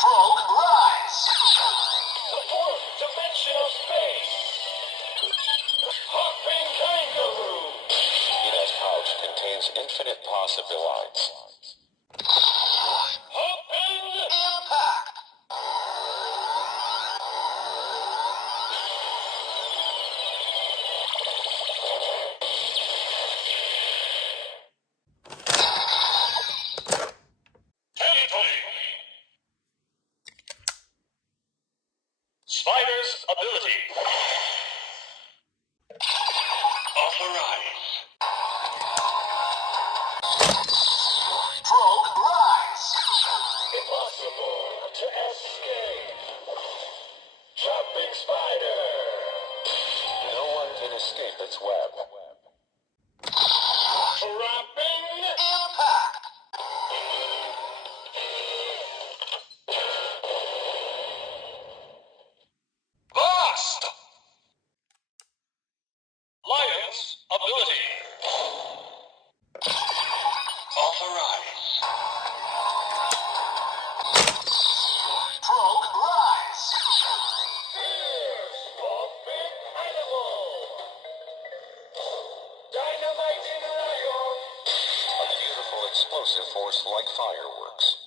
Frog rise. The fourth dimension of space. Hopping kangaroo. Ina's pouch contains infinite possibilities. Hopping impact. Spider's ability. Authorize. Frog rise. Impossible to escape. Jumping spider. No one can escape its web. Trapping impact. Blast. Lion's ability. Authorize. Frog rise. Fierce pumping animal. Dynamiting lion. A beautiful explosive force like fireworks.